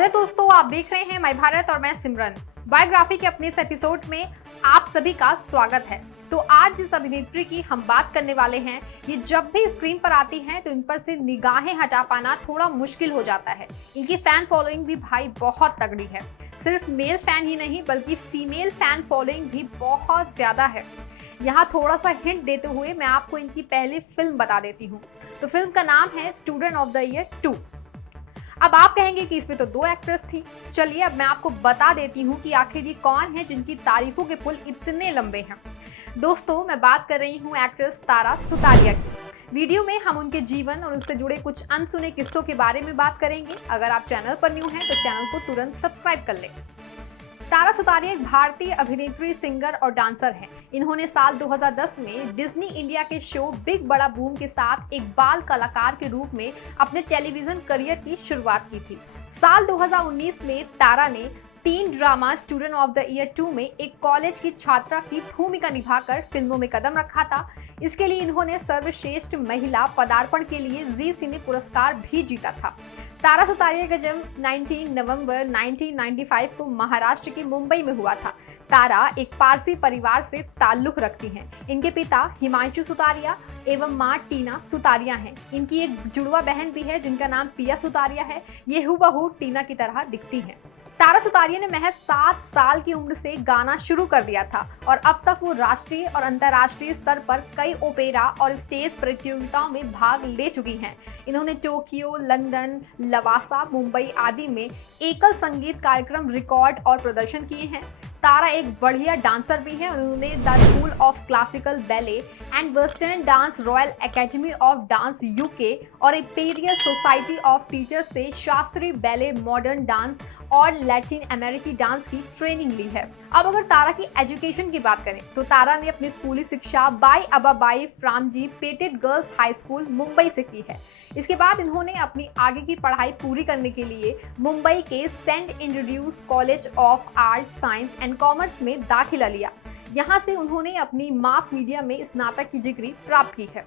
Hello दोस्तों, आप देख रहे हैं माय भारत और मैं सिमरन। बायोग्राफी के अपने इस एपिसोड में आप सभी का स्वागत है। तो आज जिस अभिनेत्री की हम बात करने वाले हैं, ये जब भी स्क्रीन पर आती हैं तो इन पर से निगाहें हटा पाना थोड़ा मुश्किल हो जाता है। इनकी फैन फॉलोइंग भी भाई बहुत तगड़ी है। सिर्फ मेल फैन ही नहीं बल्कि फीमेल फैन फॉलोइंग भी बहुत ज्यादा है। यहाँ थोड़ा सा हिंट देते हुए मैं आपको इनकी पहली फिल्म बता देती हूँ। तो फिल्म का नाम है स्टूडेंट ऑफ द ईयर 2। अब आप कहेंगे कि इसमें तो 2 एक्ट्रेस थी। चलिए अब मैं आपको बता देती हूँ कि आखिर ये कौन है जिनकी तारीफों के पुल इतने लंबे हैं। दोस्तों, मैं बात कर रही हूँ एक्ट्रेस तारा सुतारिया की। वीडियो में हम उनके जीवन और उससे जुड़े कुछ अनसुने किस्सों के बारे में बात करेंगे। अगर आप चैनल पर न्यू हैं तो चैनल को तुरंत सब्सक्राइब कर लें। तारा सुतारिया एक भारतीय अभिनेत्री, सिंगर और डांसर हैं। इन्होंने साल 2010 में डिज्नी इंडिया के शो बिग बड़ा बूम के साथ एक बाल कलाकार के रूप में अपने टेलीविजन करियर की शुरुआत की थी। साल 2019 में तारा ने tin drama student of the year 2 में एक कॉलेज की छात्रा की भूमिका निभाकर फिल्मों में कदम रखा था। इसके लिए इन्होंने सर्वश्रेष्ठ महिला पदार्पण के लिए जी सिने पुरस्कार भी जीता था। तारा सुतारिया का जन्म 19 नवंबर 1995 को महाराष्ट्र के मुंबई में हुआ था। तारा एक पारसी परिवार से ताल्लुक रखती हैं। इनके पिता हिमांशु सुतारिया एवं मां टीना सुतारिया हैं। इनकी एक जुड़वा बहन भी है जिनका नाम पिया सुतारिया है। ये हूबहू टीना की तरह दिखती हैं। तारा सुतारिया ने महज 7 साल की उम्र से गाना शुरू कर दिया था और अब तक वो राष्ट्रीय और अंतर्राष्ट्रीय स्तर पर कई ओपेरा और स्टेज प्रतियोगिताओं में भाग ले चुकी हैं। इन्होंने टोक्यो, लंदन, लवासा, मुंबई आदि में एकल संगीत कार्यक्रम रिकॉर्ड और प्रदर्शन किए हैं। तारा एक बढ़िया डांसर भी है और उन्होंने the school of classical ballet and western dance, royal academy of dance UK और इंपीरियल सोसाइटी ऑफ टीचर्स से शास्त्रीय बैले, मॉडर्न डांस और लैटिन अमेरिकी डांस की ट्रेनिंग ली है। अब अगर तारा की एजुकेशन की बात करें तो तारा ने अपनी स्कूली शिक्षा Bai Avabai Framji Petit girls high school Mumbai से की है। इसके बाद इन्होंने अपनी आगे की पढ़ाई पूरी करने के लिए मुंबई के saint Andrew's college of art, science and commerce में दाखिला लिया। यहाँ से उन्होंने अपनी मास मीडिया में स्नातक की डिग्री प्राप्त की है।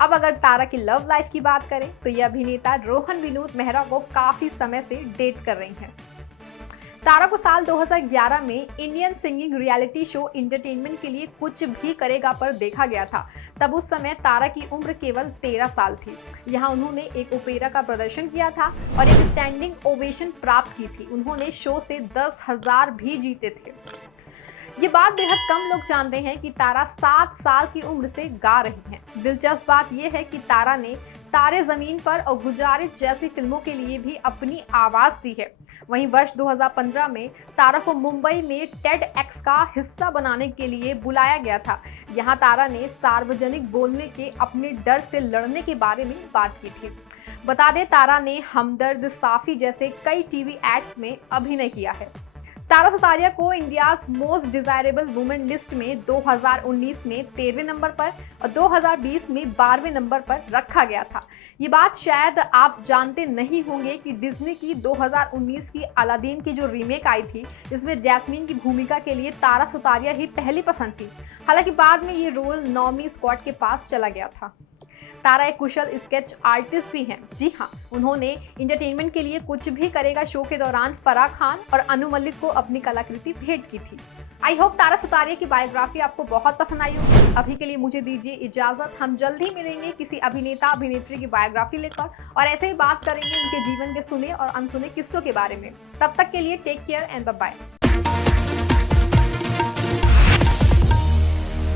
अब अगर तारा की लव लाइफ की बात करें तो ये अभिनेता रोहन विनोद मेहरा को काफी समय से डेट कर रही हैं। तारा को साल 2011 में Indian singing reality show entertainment के लिए कुछ भी करेगा पर देखा गया था। तब उस समय तारा की उम्र केवल 13 साल थी। यहाँ उन्होंने एक ओपेरा का प्रदर्शन किया था और एक स्टैंडिंग ओवेशन प्राप्त की थी। उन्होंने शो से 10,000 भी जीते थे। ये बात बेहद कम लोग जानते हैं कि तारा 7 साल की उम्र से गा रही हैं। दिलचस्प बात यह है कि तारा ने तारे जमीन पर और गुजारिश जैसी फिल्मों के लिए भी अपनी आवाज दी है। वहीं वर्ष 2015 में तारा को मुंबई में टेड एक्स का हिस्सा बनाने के लिए बुलाया गया था। यहाँ तारा ने सार्वजनिक बोलने के अपने डर से लड़ने के बारे में बात की थी। बता दें, तारा ने हमदर्द, साफी जैसे कई टीवी एड्स में अभिनय किया है। तारा सुतारिया को India most desirable women list में 2019 में 13वें नंबर पर और 2020 में 12वें नंबर पर रखा गया था। ये बात शायद आप जानते नहीं होंगे कि डिज्नी की 2019 की अलादीन की जो रीमेक आई थी, इसमें जैस्मीन की भूमिका के लिए तारा सुतारिया ही पहली पसंद थी। हालांकि बाद में ये रोल नॉमी स्कॉट के पास चला गया था। तारा एक कुशल स्केच आर्टिस्ट भी हैं। जी हाँ, उन्होंने एंटरटेनमेंट के लिए कुछ भी करेगा शो के दौरान फराह खान और अनु मलिक को अपनी कलाकृति भेंट की थी। आई होप तारा सुतारिया की बायोग्राफी आपको बहुत पसंद आई होगी। अभी के लिए मुझे दीजिए इजाजत। हम जल्द ही मिलेंगे किसी अभिनेता अभिनेत्री की बायोग्राफी लेकर और ऐसे ही बात करेंगे उनके जीवन के सुने और अनसुने किस्सों के बारे में। तब तक के लिए take care and bye bye.